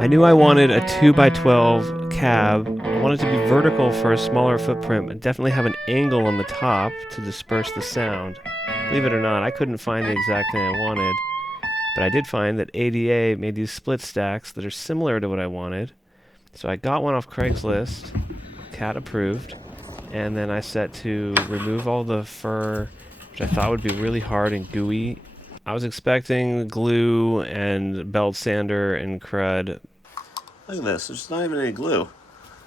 I knew I wanted a 2x12 cab. I wanted to be vertical for a smaller footprint, but definitely have an angle on the top to disperse the sound. Believe it or not, I couldn't find the exact thing I wanted, but I did find that ADA made these split stacks that are similar to what I wanted. So I got one off Craigslist, CAT approved, and then I set to remove all the fur, which I thought would be really hard and gooey. I was expecting glue and belt sander and crud. Look at this, there's not even any glue.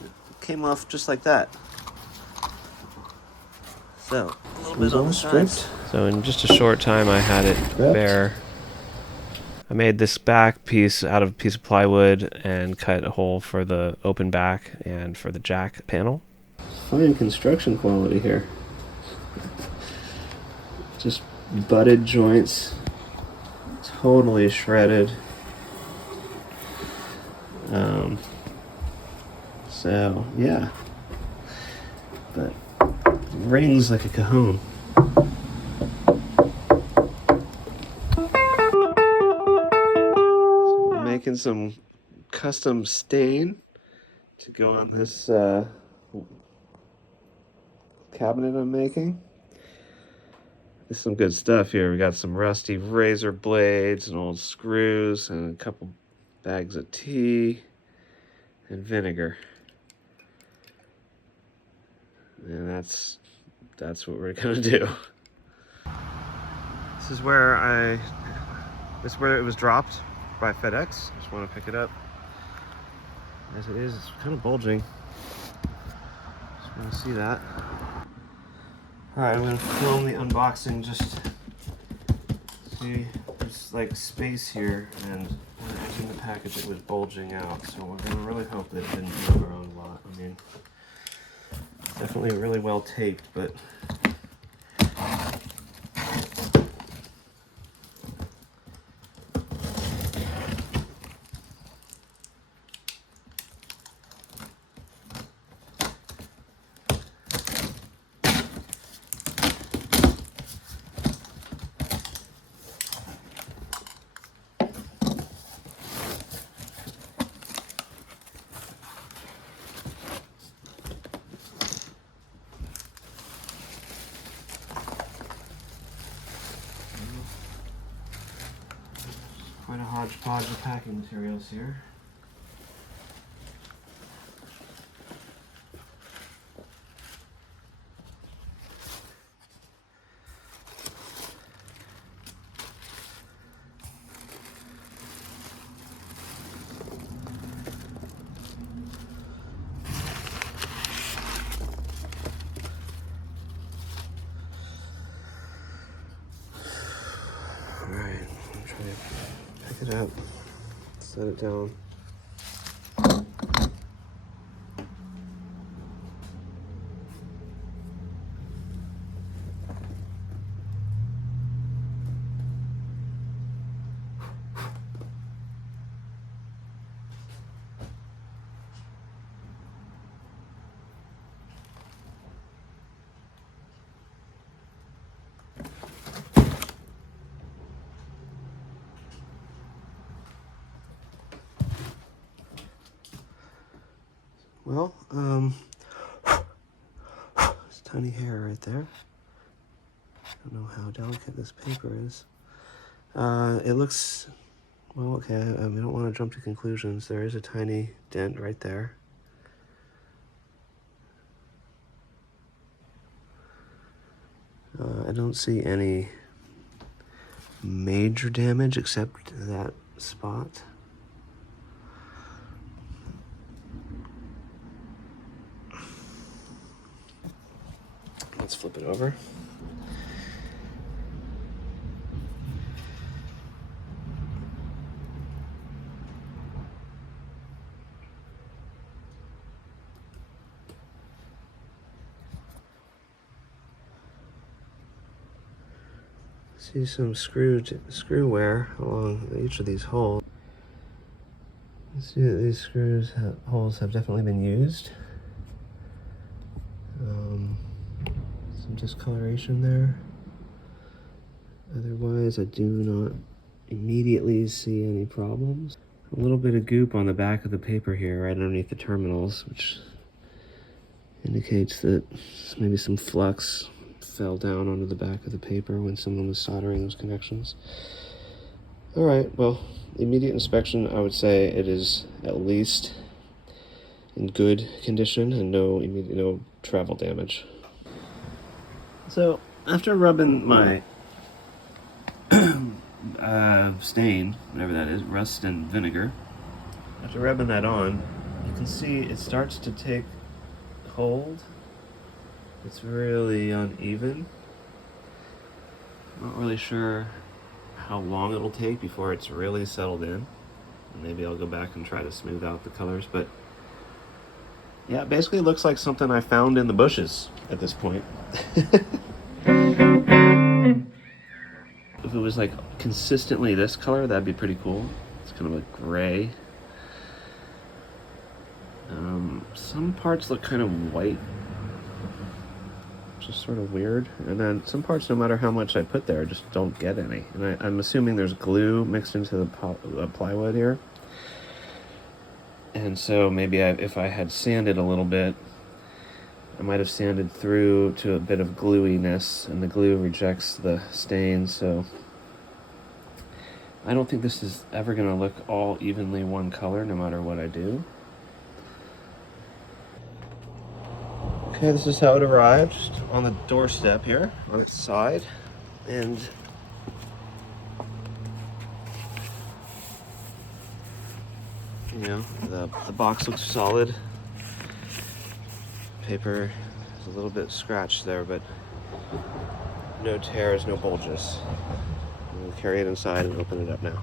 It came off just like that. So, a little bit on the sides. So in just a short time I had it bare. I made this back piece out of a piece of plywood and cut a hole for the open back and for the jack panel. Fine construction quality here. Just butted joints, totally shredded. So yeah, but rings like a cajon. So I'm making some custom stain to go on this cabinet I'm making. There's some good stuff here. We got some rusty razor blades and old screws and a couple bags of tea and vinegar. And that's what we're gonna do. This is where it was dropped by FedEx. Just want to pick it up as it is. It's kind of bulging. Just want to see that. All right, I'm gonna film the unboxing. Just see, there's like space here, and when I opened the package, it was bulging out. So we're gonna really hope that it didn't move around a lot. I mean, definitely really well taped, but quite a hodgepodge of packing materials here. All right, I'm trying to pick it up, set it down. Well, it's tiny hair right there. I don't know how delicate this paper is. It looks, well, okay, I don't want to jump to conclusions. There is a tiny dent right there. I don't see any major damage except that spot. Let's flip it over. See some screw wear along each of these holes. You see that these holes have definitely been used. Some discoloration there. Otherwise, I do not immediately see any problems. a little bit of goop on the back of the paper here, right underneath the terminals, which indicates that maybe some flux fell down onto the back of the paper when someone was soldering those connections. All right, well, immediate inspection, I would say it is at least in good condition and no travel damage. So after rubbing my stain, whatever that is, rust and vinegar, after rubbing that on, you can see it starts to take hold. It's really uneven. Not really sure how long it'll take before it's really settled in. Maybe I'll go back and try to smooth out the colors, but yeah, it basically looks like something I found in the bushes at this point. If it was like consistently this color, that'd be pretty cool. It's kind of a gray. Some parts look kind of white, which is sort of weird. And then some parts, no matter how much I put there, just don't get any. And I'm assuming there's glue mixed into the plywood here. And so maybe if I had sanded a little bit, I might have sanded through to a bit of gluiness, and the glue rejects the stain, so I don't think this is ever going to look all evenly one color no matter what I do. Okay, this is how it arrived, just on the doorstep here, on its side, and you know, the box looks solid. Paper is a little bit scratched there, but no tears, no bulges. We'll carry it inside and open it up now.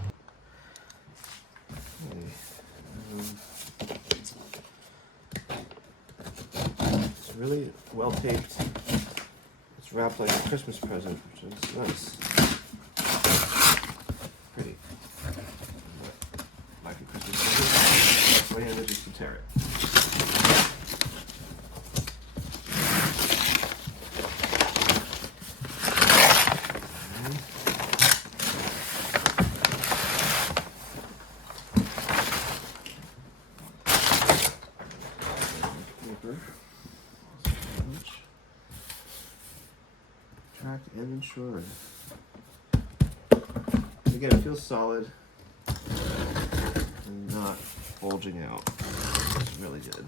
It's really well taped. It's wrapped like a Christmas present, which is nice. Pretty. Like a Christmas present. My hand is just to tear it. Tracked and insured. Again, it feels solid and not bulging out. It's really good.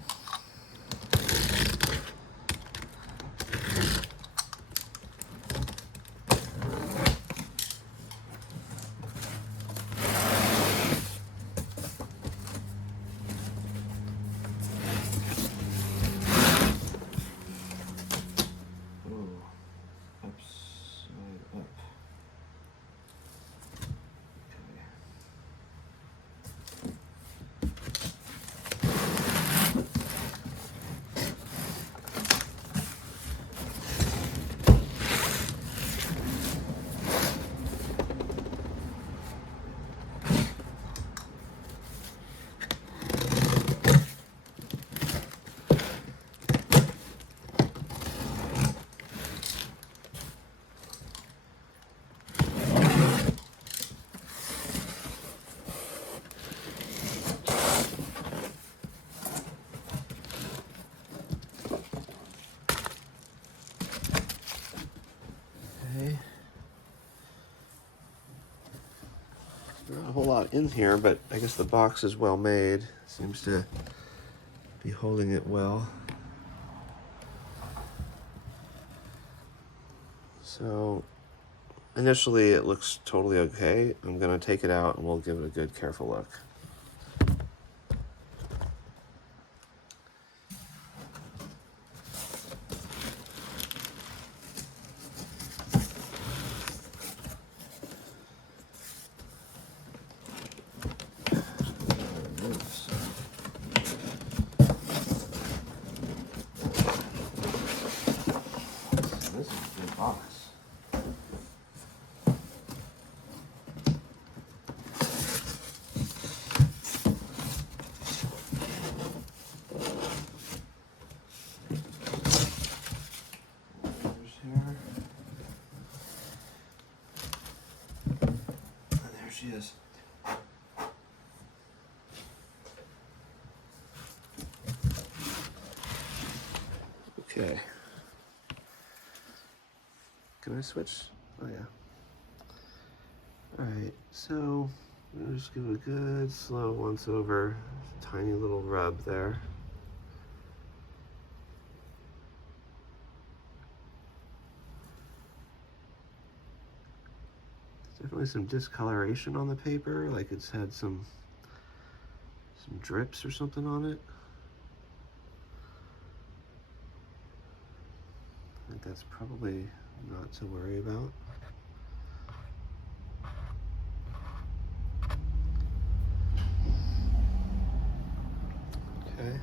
Not a whole lot in here, but I guess the box is well made. Seems to be holding it well. So initially it looks totally okay. I'm gonna take it out and we'll give it a good careful look. This is a good box. There's here. And there she is. Okay. Can I switch? Oh yeah. Alright, so I'm gonna just give it a good slow once over. Tiny little rub there. Definitely some discoloration on the paper, like it's had some drips or something on it. I think that's probably not to worry about. Okay.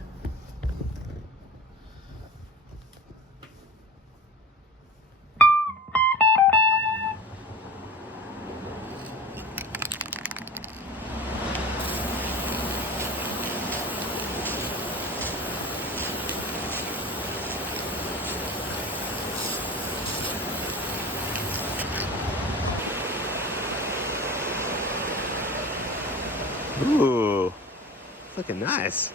Ooh, it's looking nice.